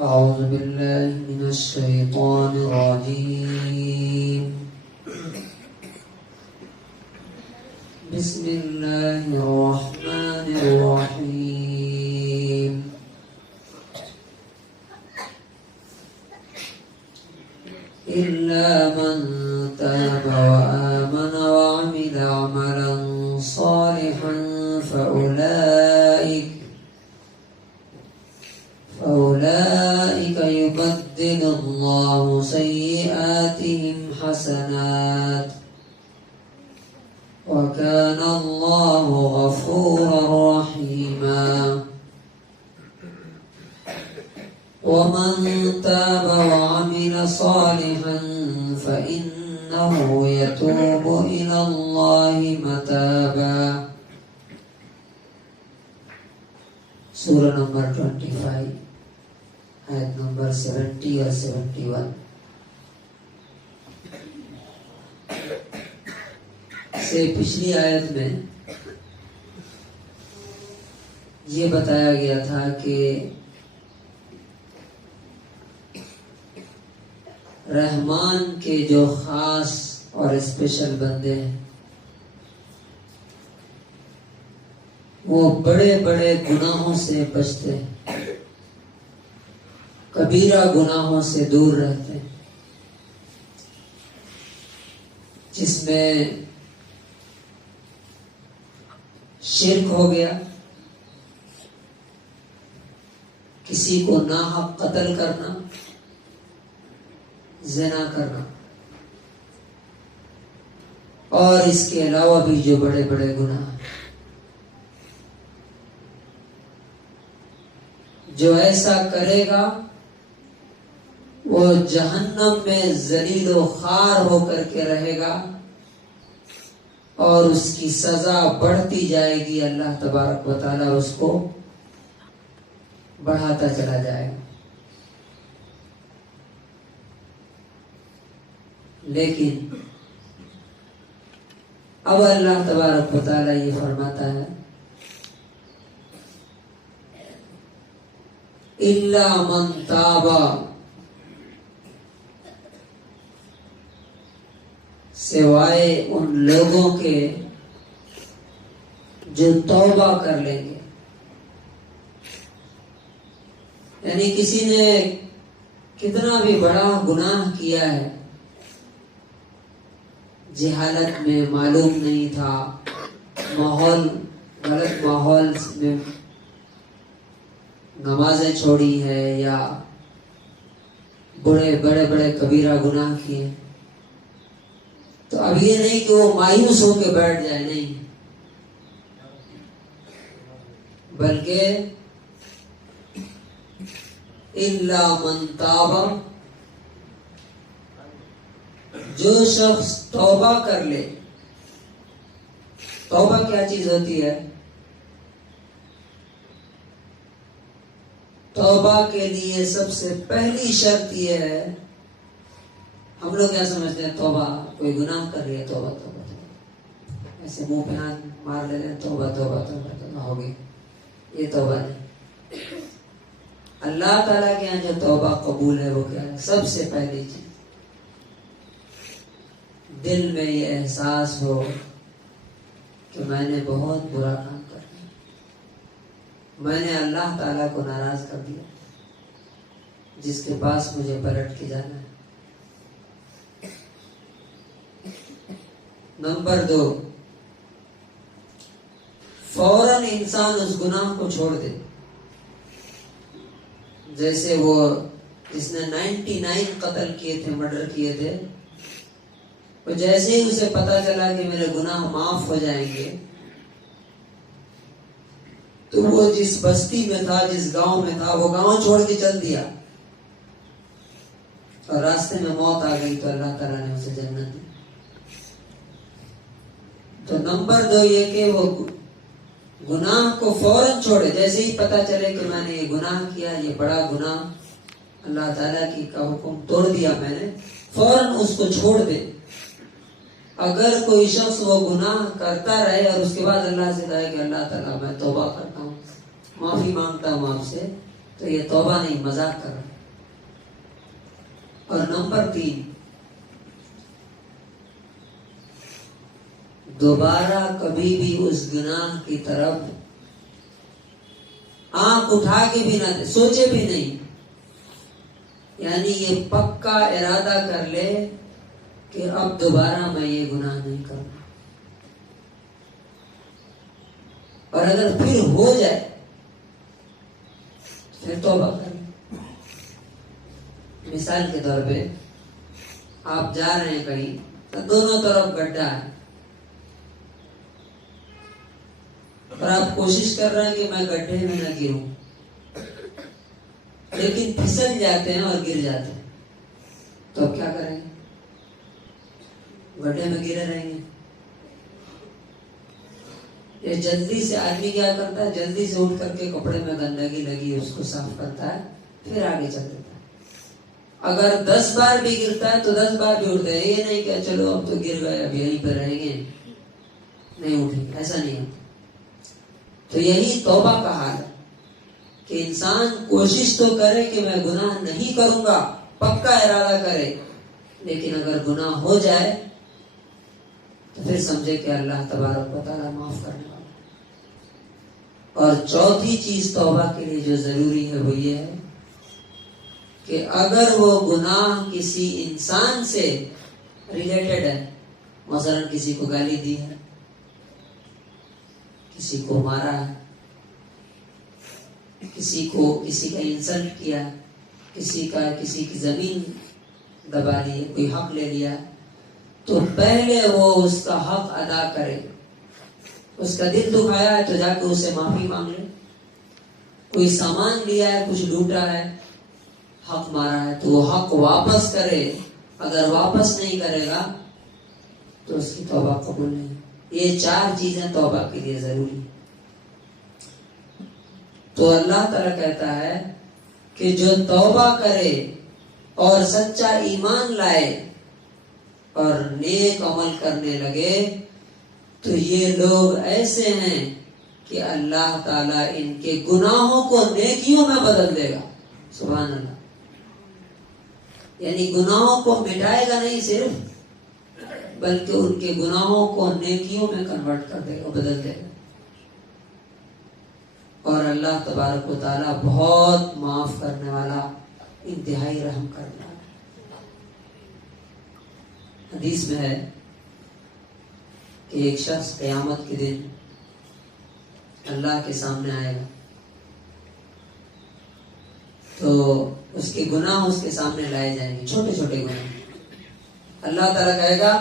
أعوذ بالله من الشيطان الرجيم. بسم الله الرحمن الرحيم. إلا من تاب وآمن وعمل عملا صالحا فأولئك يبدل الله سيئاتهم حسنات وكان الله غفورا رحيما. ومن تاب وعمل صالحا فإنه يتوب إلى الله متابا. سورہ نمبر 25 آیت نمبر 70 اور 71 سے پچھلی آیت میں یہ بتایا گیا تھا کہ رحمان کے جو خاص اور اسپیشل بندے ہیں وہ بڑے بڑے گناہوں سے بچتے ہیں، کبیرہ گناہوں سے دور رہتے ہیں، جس میں شرک ہو گیا، کسی کو ناحق قتل کرنا، زنا کرنا، اور اس کے علاوہ بھی جو بڑے بڑے گناہ ہیں. جو ایسا کرے گا وہ جہنم میں ذلیل و خوار ہو کر کے رہے گا اور اس کی سزا بڑھتی جائے گی. اللہ تبارک و تعالی اس کو بڑھاتا چلا جائے گا. لیکن اب اللہ تبارک و تعالی یہ فرماتا ہے الا من تاب، سوائے ان لوگوں کے جو توبہ کر لیں گے. یعنی کسی نے کتنا بھی بڑا گناہ کیا ہے، جہالت میں معلوم نہیں تھا، غلط ماحول میں نمازیں چھوڑی ہے یا بڑے بڑے کبیرہ گناہ کیے، تو اب یہ نہیں کہ وہ مایوس ہو کے بیٹھ جائے، نہیں، بلکہ الا من تاب، جو شخص توبہ کر لے. توبہ کیا چیز ہوتی ہے؟ توبہ کے لیے سب سے پہلی شرط یہ ہے، ہم لوگ کیا سمجھتے ہیں، توبہ کوئی گناہ کر رہی ہے، توبہ توبہ توبہ، ایسے منہ پہ ہاتھ مار لیتے ہیں، توبہ توبہ توبہ توبہ ہو گئی. یہ توبہ نہیں. اللہ تعالیٰ کے یہاں جو توبہ قبول ہے وہ کیا ہے؟ سب سے پہلی چیز دل میں یہ احساس ہو کہ میں نے بہت برا کام کر دیا، میں نے اللہ تعالیٰ کو ناراض کر دیا، جس کے پاس مجھے پلٹ کے جانا ہے. نمبر 2، فوراً انسان اس گناہ کو چھوڑ دے. جیسے وہ جس نے 99 قتل کیے تھے، مرڈر کیے تھے، وہ جیسے ہی اسے پتا چلا کہ میرے گناہ معاف ہو جائیں گے، تو وہ جس بستی میں تھا، جس گاؤں میں تھا، وہ گاؤں چھوڑ کے چل دیا، اور راستے میں موت آ گئی تو اللہ تعالیٰ نے اسے جنت دی. تو نمبر 2 یہ کہ وہ گناہ کو فوراً چھوڑے. جیسے ہی پتا چلے کہ میں نے یہ گناہ کیا، یہ بڑا گناہ، اللہ تعالیٰ کی کا حکم توڑ دیا میں نے، فوراً اس کو چھوڑ دے. اگر کوئی شخص وہ گناہ کرتا رہے اور اس کے بعد اللہ سے کہے کہ اللہ تعالیٰ میں توبہ کرتا ہوں، معافی مانگتا ہوں آپ سے، تو یہ توبہ نہیں، مذاق کر رہا ہے۔ اور نمبر 3، دوبارہ کبھی بھی اس گناہ کی طرف آنکھ اٹھا کے بھی نہ سوچے بھی نہیں، یعنی یہ پکا ارادہ کر لے کہ اب دوبارہ میں یہ گناہ نہیں کروں۔ اور اگر پھر ہو جائے پھر توبہ کریں۔ مثال کے طور پہ آپ جا رہے ہیں کہیں تو دونوں طرف گڈھا ہے، اور آپ کوشش کر رہے ہیں کہ میں گڈھے میں نہ گروں، لیکن پھسل جاتے ہیں اور گر جاتے ہیں، تو اب کیا کریں گے؟ گڈھے میں گرے رہیں گے؟ یہ جلدی سے آدمی کیا کرتا ہے، جلدی سے اٹھ کر کے کپڑے میں گندگی لگی اس کو صاف کرتا ہے، پھر آگے چل دیتا ہے۔ اگر 10 بار بھی گرتا ہے تو 10 بار بھی اٹھتا ہے، یہ نہیں کہ چلو اب تو گر گئے اب یہیں پہ رہیں گے، نہیں اٹھیں گے، ایسا نہیں ہوتا۔ تو یہی توبہ کا حال ہے کہ انسان کوشش تو کرے کہ میں گناہ نہیں کروں گا، پکا ارادہ کرے، لیکن اگر گناہ ہو جائے تو پھر سمجھے کہ اللہ تبارک و تعالیٰ معاف کرنے والا ہے۔ اور چوتھی چیز توبہ کے لیے جو ضروری ہے وہ یہ ہے کہ اگر وہ گناہ کسی انسان سے ریلیٹڈ ہے، مثلا کسی کو گالی دی ہے، کسی کو مارا ہے، کسی کا انسلٹ کیا، کسی کی زمین دبا لی، کوئی حق لے لیا، تو پہلے وہ اس کا حق ادا کرے۔ اس کا دل دکھایا ہے تو جا کے اسے معافی مانگ لے۔ کوئی سامان لیا ہے، کچھ لوٹا ہے، حق مارا ہے، تو وہ حق واپس کرے۔ اگر واپس نہیں کرے گا تو اس کی توبہ قبول نہیں۔ یہ 4 چیزیں توبہ کے لیے ضروری ہیں۔ تو اللہ تعالیٰ کہتا ہے کہ جو توبہ کرے اور سچا ایمان لائے اور نیک عمل کرنے لگے تو یہ لوگ ایسے ہیں کہ اللہ تعالیٰ ان کے گناہوں کو نیکیوں میں بدل دے گا۔ سبحان اللہ۔ یعنی گناہوں کو مٹائے گا نہیں صرف، بلکہ ان کے گناہوں کو نیکیوں میں کنورٹ کر دے گا، بدل دے گا۔ اور اللہ تبارک و تعالیٰ بہت معاف کرنے والا، انتہائی رحم کرنے والا۔ حدیث میں ہے کہ ایک شخص قیامت کے دن اللہ کے سامنے آئے گا تو اس کے گناہ اس کے سامنے لائے جائیں گے، چھوٹے چھوٹے گناہ۔ اللہ تعالیٰ کہے گا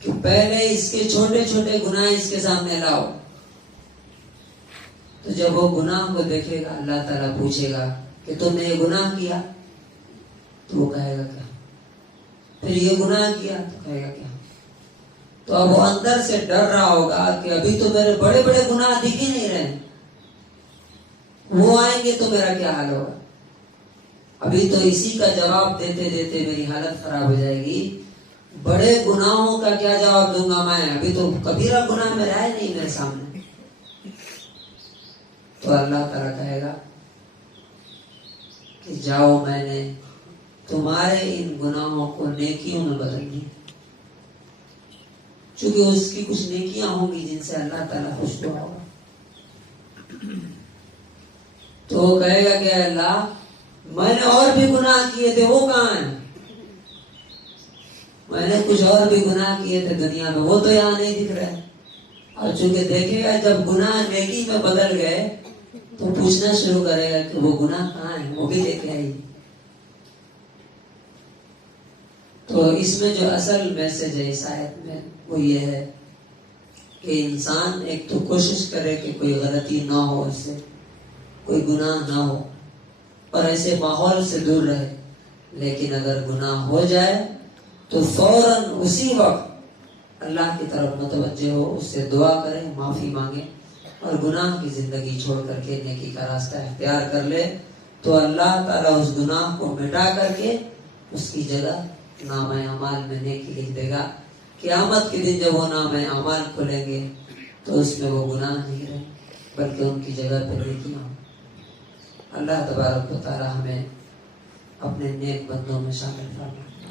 کہ پہلے اس کے چھوٹے چھوٹے گناہ اس کے سامنے لاؤ۔ تو جب وہ گناہ کو دیکھے گا اللہ تعالیٰ پوچھے گا کہ تم نے یہ گناہ کیا؟ تو وہ کہے گا کیا؟ پھر یہ گناہ کیا؟ تو کہے گا کیا؟ تو اب وہ اندر سے ڈر رہا ہوگا کہ ابھی تو میرے بڑے بڑے گناہ دکھ ہی نہیں رہے، وہ آئیں گے تو میرا کیا حال ہوگا؟ ابھی تو اسی کا جواب دیتے دیتے میری حالت خراب ہو جائے گی، بڑے گناہوں کا کیا جواب دوں گا میں؟ ابھی تو کبیرہ گناہ میرا ہے نہیں میرے سامنے۔ تو اللہ تعالیٰ کہے گا کہ جاؤ، میں نے تمہارے ان گناہوں کو نیکیوں میں بدل دیا، چونکہ اس کی کچھ نیکیاں ہوں گی جن سے اللہ تعالیٰ خوش ہوگا۔ تو وہ کہے گا کہ اللہ، میں نے اور بھی گناہ کیے تھے، وہ کہاں ہیں؟ میں نے کچھ اور بھی گناہ کیے تھے دنیا میں، وہ تو یہاں نہیں دکھ رہے۔ اور چونکہ دیکھے گا جب گناہ نیکی میں بدل گئے تو پوچھنا شروع کرے گا کہ وہ گناہ کہاں ہیں، وہ بھی لے کے آئی۔ تو اس میں جو اصل میسج ہے اس آیت میں وہ یہ ہے کہ انسان ایک تو کوشش کرے کہ کوئی غلطی نہ ہو، اس سے کوئی گناہ نہ ہو اور ایسے ماحول سے دور رہے، لیکن اگر گناہ ہو جائے تو فوراً اسی وقت اللہ کی طرف متوجہ ہو، اس سے دعا کرے، معافی مانگے اور گناہ کی زندگی چھوڑ کر کے نیکی کا راستہ اختیار کر لے، تو اللہ تعالیٰ اس گناہ کو مٹا کر کے اس کی جگہ نامہ اعمال میں نیکی لکھ دے گا۔ قیامت کے دن جب وہ نامہ اعمال کھولیں گے تو اس میں وہ گناہ نہیں رہے بلکہ ان کی جگہ پہ نیکیاں ہوں۔ اللہ تبارک و تعالی ہمیں اپنے نیک بندوں میں شامل فرمائے.